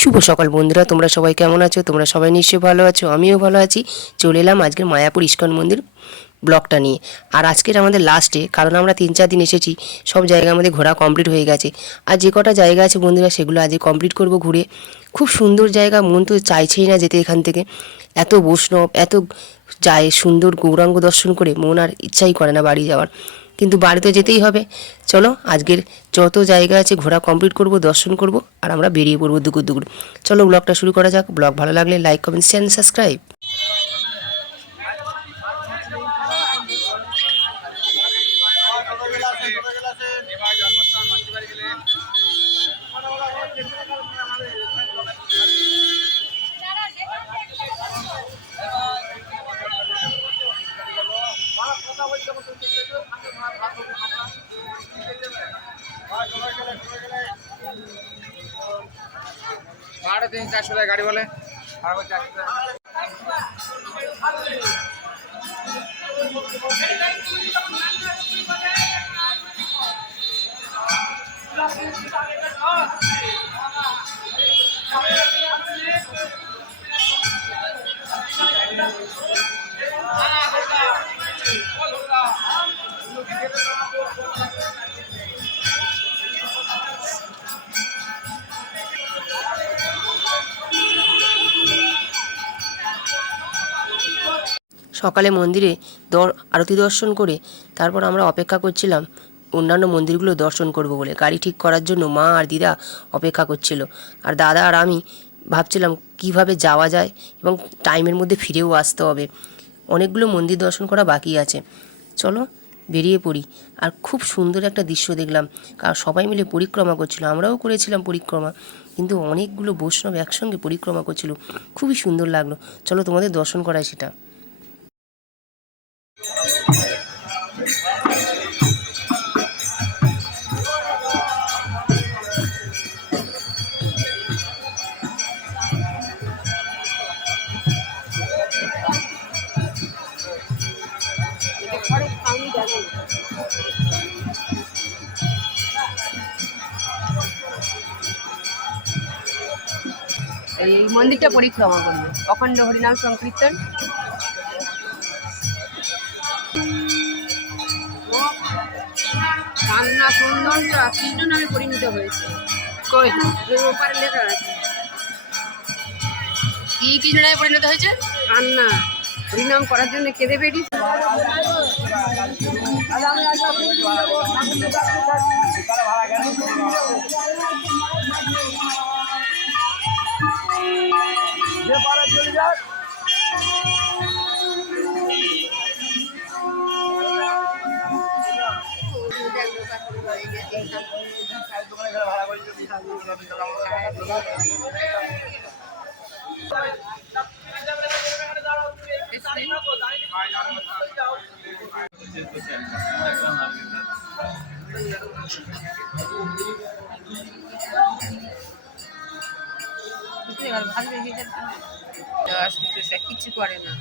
শুভ সকাল বন্ধুরা, তোমরা সবাই কেমন আছো? তোমরা সবাই নিশ্চয়ই ভালো আছো, আমিও ভালো আছি। চলে এলাম আজকের মায়াপুর ইস্কন মন্দির ব্লগটা নিয়ে। আর আজকের আমাদের লাস্টে, কারণ আমরা 3-4 দিন এসেছি, সব জায়গা আমাদের ঘোরা কমপ্লিট হয়ে গেছে। আর যে কটা জায়গা আছে বন্ধুরা, সেগুলো আজকে কমপ্লিট করব ঘুরে। খুব সুন্দর জায়গা, মন তো চাইছেই না যেতে এখান থেকে। এত বৈষ্ণব, এত যায় সুন্দর গৌরাঙ্গ দর্শন করে মন আর ইচ্ছাই করে না বাড়ি যাওয়ার, কিন্তু বাড়িতে যেতেই হবে। চলো আজকের যত জায়গা আছে ঘোরা কমপ্লিট করব, দর্শন করব, আর আমরা বেরিয়ে পড়বো দুপুর দুপুর। চলো ব্লগটা শুরু করা যাক। ব্লগ ভালো লাগলে লাইক, কমেন্ট, চ্যানেল সাবস্ক্রাইব। भाड़ा 300-400 गाड़ी बोले সকালে মন্দিরে আরতি দর্শন করে তারপর আমরা অপেক্ষা করছিলাম অন্যান্য মন্দিরগুলো দর্শন করব বলে। গাড়ি ঠিক করার জন্য মা আর দিদা অপেক্ষা করছিল, আর দাদা আর আমি ভাবছিলাম কিভাবে যাওয়া যায় এবং টাইমের মধ্যে ফিরেও আসতে হবে। অনেকগুলো মন্দির দর্শন করা বাকি আছে। চলো বেরিয়ে পড়ি। আর খুব সুন্দর একটা দৃশ্য দেখলাম, কারণ সবাই মিলে পরিক্রমা করছিল, আমরাও করেছিলাম পরিক্রমা, কিন্তু অনেকগুলো বৈষ্ণব একসঙ্গে পরিক্রমা করছিল, খুবই সুন্দর লাগলো। চলো তোমাদের দর্শন করায় সেটা। এই মন্দিরটা পরিক্রমা করবে, অখণ্ড হরিনাম সংকীর্তন। কান্না সন্ধানটা কৃষ্ণ নামে পরিণত হয়েছে। কই ওপারে লেখা আছে কি কৃষ্ণ নামে পরিণত হয়েছে? কান্না হরিনাম করার জন্য কেঁদে বেরিয়েছে। কিছু করে না।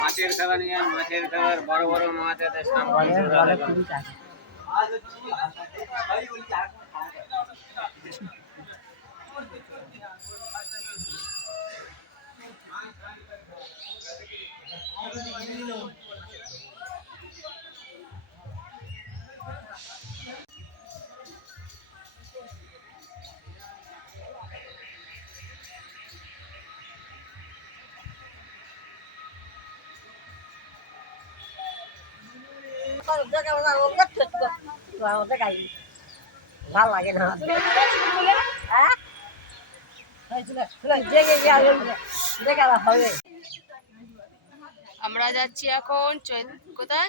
মাছের খাবার নিয়ে মাছের খাবার বড় বড় মাছ আছে সামনে ভাল লাগে না হবে আমরা যাচ্ছি এখন কোথায়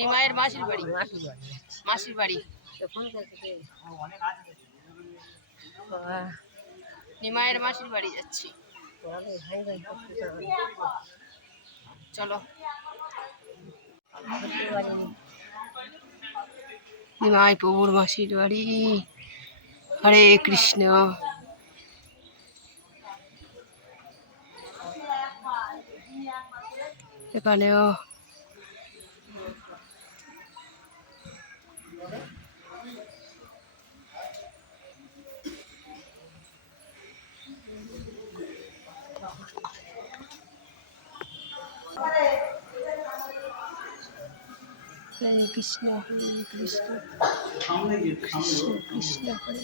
নিমায়ের মাসির বাড়ি মাসির বাড়ি নিমায়ের মাসির বাড়ি যাচ্ছি চলো নিমাই প্রভুর মাসির বাড়ি হরে কৃষ্ণ এখানেও হরে কৃষ্ণ কৃষ্ণ কৃষ্ণ হরে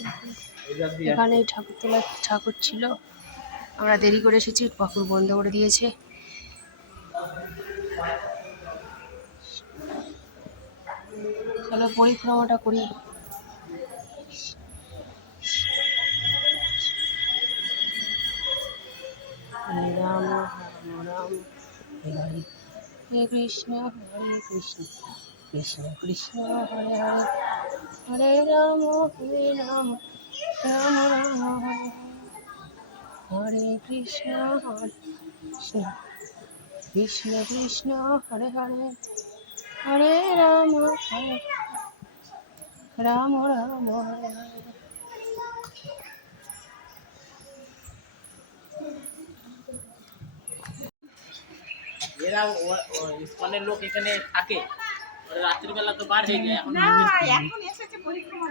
এখানে ঠাকুর তোলা ঠাকুর ছিল আমরা দেরি করে এসেছি ঠাকুর বন্ধ করে দিয়েছে চলো পরিক্রমাটা করি হরে রাম রাম হরে হরে কৃষ্ণ কৃষ্ণ কৃষ্ণ হরে হরে হরে রাম রাম রাম হরে হরে কৃষ্ণ কৃষ্ণ কৃষ্ণ হরে হরে হরে রাম রাম রাম হরে হরে এরা স্কুলের লোক এখানে থাকে রাত্রিবেলা তো বার হয়ে যায় এখন এসেছে পরিক্রমা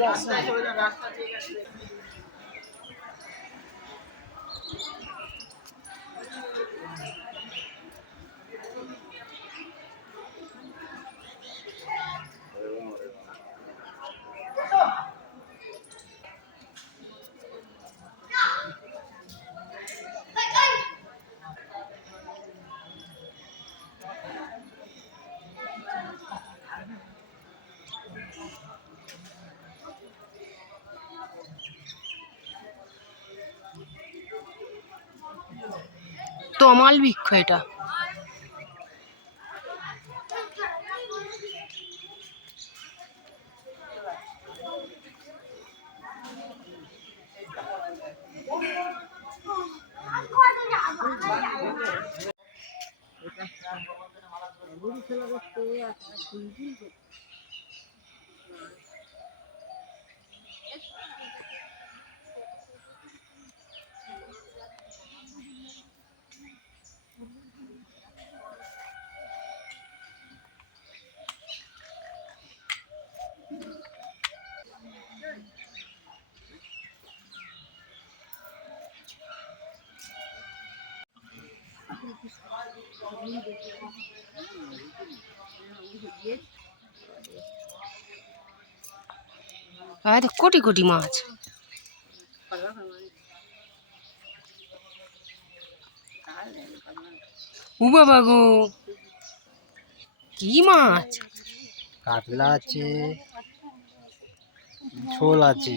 রাস্তা ঠিক আছে তমাল বৃক্ষ এটা কোটি কোটি মাছ ও বাবা গো কি মাছ কাতলা আছে শোল আছে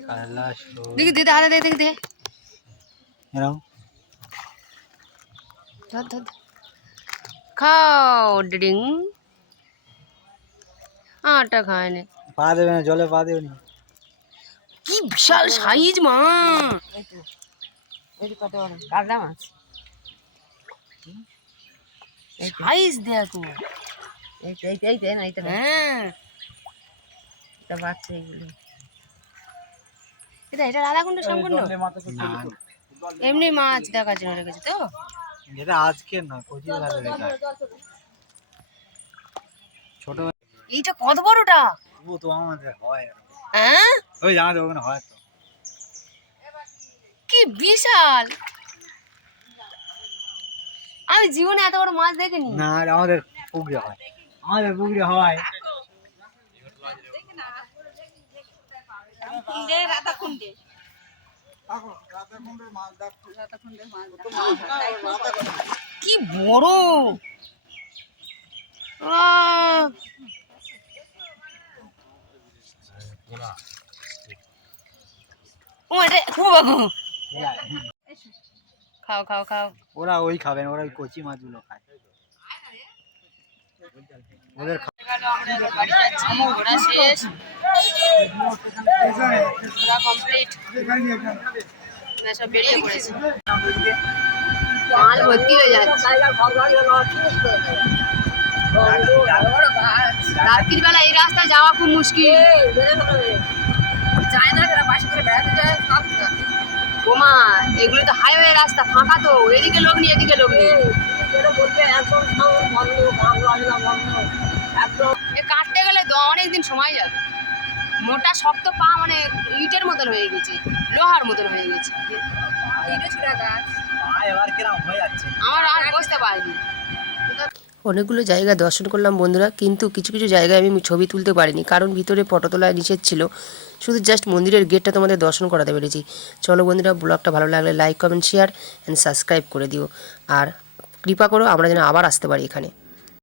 কাতলা শোল দেখি দে হাতে দেখি দেখি দে এরকম ধর ধর খাও ডিং আটা খায় না পা দেবে না জলে পা দেবে না কি বিশাল সাইজ মাছ কাতলা মাছ সাইজ দেখো এই হ্যাঁ তা বাচ্চা এগুলো এটা রাধাকুণ্ড শ্যামকুণ্ড না এমনি মাছ দেখার জন্য রেখেছে তো। এটা আজকে না কোচিকালে রেখা ছোট এইটা কত বড়টা? ও তো আমাদের হয় হ্যাঁ ওই আমাদের ওখানে হয় তো কি বিশাল! আমি জীবনে এত বড় মাছ দেখিনি। না আমাদের পুকুরে হয় হয় কি বড়! আহ! ও এটা খুব বাবু খাও খাও খাও। ওরা ওই খাবে না, ওরা ওই কচি মাছগুলো খায় ওদের আমরা বাড়ি যাচ্ছি, ঘোরা শেষ, ঘোরা কমপ্লিট, সব বেরিয়ে পড়েছে, মাল ভর্তি হয়ে যাচ্ছে। রাত্রির বেলা এই রাস্তা যাওয়া খুব মুশকিল। যায় না যারা বাসে করে বেড়াতে যায় সব ওমা, এগুলো তো হাইওয়ে রাস্তা, ফাঁকা তো, এদিকে লোক নেই এদিকে লোক নেই। এ কাটতে গেলে অনেকদিন সময় যাবে। মোটা শক্ত পা মানে ইটের মতন হয়ে গেছে, লোহার মতন হয়ে গেছে। এবার কিরম হয়ে যাচ্ছে আমার আর বসতে পারিনি। অনেকগুলো জায়গা দর্শন করলাম বন্ধুরা, কিন্তু কিছু কিছু জায়গায় আমি ছবি তুলতে পারিনি, কারণ ভিতরে ফটো তোলা নিষেধ ছিল। শুধু জাস্ট মন্দিরের গেটটা তোমাদের দর্শন করাতে পেরেছি। চলো বন্ধুরা, ব্লগটা ভালো লাগলে like comment share and subscribe করে দিও, আর কৃপা করো আমরা যেন আবার আসতে পারি এখানে।